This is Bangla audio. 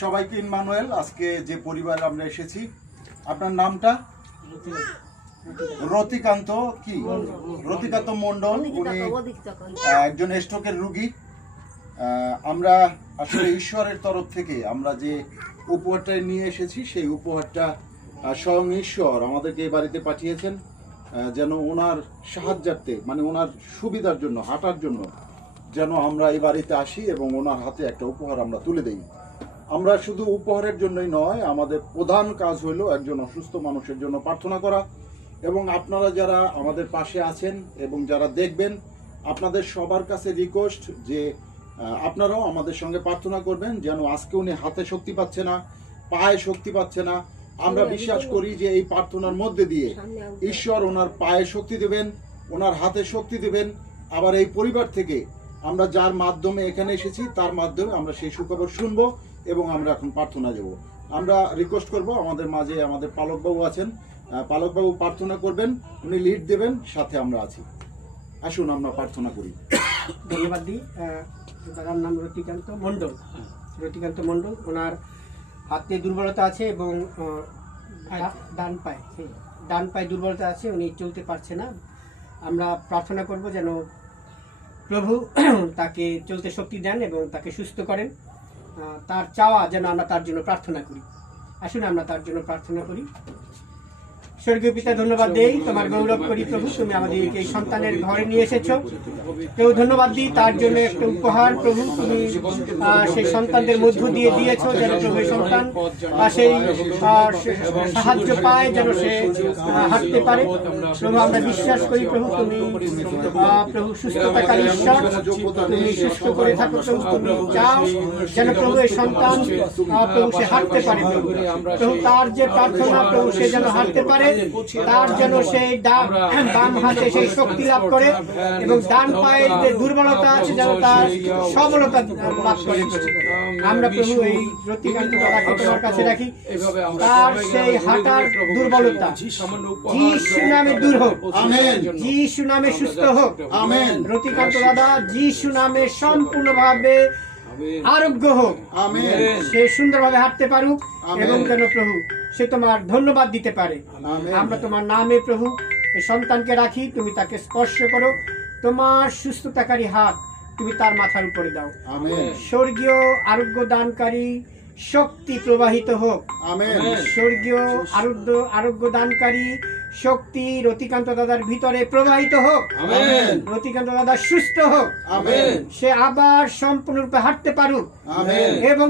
সবাইকে ইম্মানুয়েল। আজকে যে পরিবার আমরা এসেছি, আপনার নামটা? রতিকান্ত কি? রতিকান্ত মন্ডল। উনি একজন স্ট্রোকের রোগী। আমরা আসলে ঈশ্বরের তরফ থেকে আমরা যে উপহারটা নিয়ে এসেছি, সেই উপহারটা স্বয়ং ঈশ্বর আমাদেরকে এই বাড়িতে পাঠিয়েছেন, যেন ওনার সাহায্যার্থে, মানে ওনার সুবিধার জন্য, হাঁটার জন্য যেন আমরা এই বাড়িতে আসি এবং ওনার হাতে একটা উপহার আমরা তুলে দিই। আমরা শুধু উপহারের জন্যই নয়, আমাদের প্রধান কাজ হলো একজন অসুস্থ মানুষের জন্য প্রার্থনা করা। এবং আপনারা যারা আমাদের পাশে আছেন এবং যারা দেখবেন, আপনাদের সবার কাছে রিকোয়েস্ট যে আপনারাও আমাদের সঙ্গে প্রার্থনা করবেন, যেন আজকে উনি হাতে শক্তি পাচ্ছে না, পায়ে শক্তি পাচ্ছে না। আমরা বিশ্বাস করি যে এই প্রার্থনার মধ্যে দিয়ে ঈশ্বর ওনার পায়ে শক্তি দেবেন, ওনার হাতে শক্তি দেবেন। আবার এই পরিবার থেকে আমরা যার মাধ্যমে এখানে এসেছি, তার মাধ্যমে আমরা সেই সুখবর শুনবো এবং আমরা এখন প্রার্থনা দেব। আমরা রিকোয়েস্ট করব, আমাদের মাঝে আমাদের পালকবাবু আছেন, পালকবাবু প্রার্থনা করবেন, উনি লিড দেবেন, সাথে আমরা আছি। আসুন আমরা প্রার্থনা করি। ধন্যবাদ দিই। দাদার নাম রতিকান্ত মন্ডল। রতিকান্ত মন্ডল, ওনার হাতে দুর্বলতা আছে এবং ডান পায়ে দুর্বলতা আছে, উনি চলতে পারছে না। আমরা প্রার্থনা করব যেন প্রভু তাকে চলতে শক্তি দেন এবং তাকে সুস্থ করেন। তার চাওয়া যেন আমরা তার জন্য প্রার্থনা করি। আসুন আমরা তার জন্য প্রার্থনা করি। স্বর্গীয় পিতা, ধন্যবাদ দেই, তোমার গৌরব করি প্রভু, তুমি আমাদেরকে এই সন্তানের ঘরে নিয়ে এসেছো। কেউ ধন্যবাদ দিই তার জন্য একটা উপহার প্রভু তুমি সেই সন্তানদের মধ্য দিয়ে দিয়েছো, যেন প্রভু এই সন্তান সেই সাহায্য পায়, যেন সে হাঁটতে পারে। প্রভু আমরা বিশ্বাস করি প্রভু তুমি প্রভু সুস্থতাকারী ঈশ্বর, তুমি সুস্থ করে থাকো প্রভু, তুমি চাও যেন প্রভু এই সন্তান প্রভু সে হাঁটতে পারে। প্রভু তার যে প্রার্থনা প্রভু সে যেন হাঁটতে পারে, তার যেন সেই বাম হাতে সেই শক্তি লাভ করে এবং ডান পায়ের যে দুর্বলতা আছে যেন তার সবলতা লাভ করে। আমরা প্রভু এই রতিকান্ত দাদাকে তোমার কাছে রাখি, তার সেই হাঁটার দুর্বলতা যিশু নামে দূর হোক, যিশু নামে সুস্থ হোক। রতিকান্ত দাদা যিশু নামে সম্পূর্ণভাবে আরোগ্য হোক, সে সুন্দরভাবে হাঁটতে পারুক এবং যেন প্রভু সে তোমার ধন্যবাদ দিতে পারে। আমরা তোমার নামে প্রভু এই সন্তানকে রাখি, তুমি তাকে স্পর্শ করো, তোমার সুস্থতাকারী হাত তুমি তার মাথার উপরে দাও। স্বর্গীয় আরোগ্য দানকারী শক্তি প্রবাহিত হোক। স্বর্গীয় আরোগ্য দানকারী শক্তি রতিকান্ত দাদার ভিতরে প্রবাহিত হোক। রতিকান্ত দাদা সুস্থ হোক, সে আবার সম্পূর্ণরূপে হাঁটতে পারুক এবং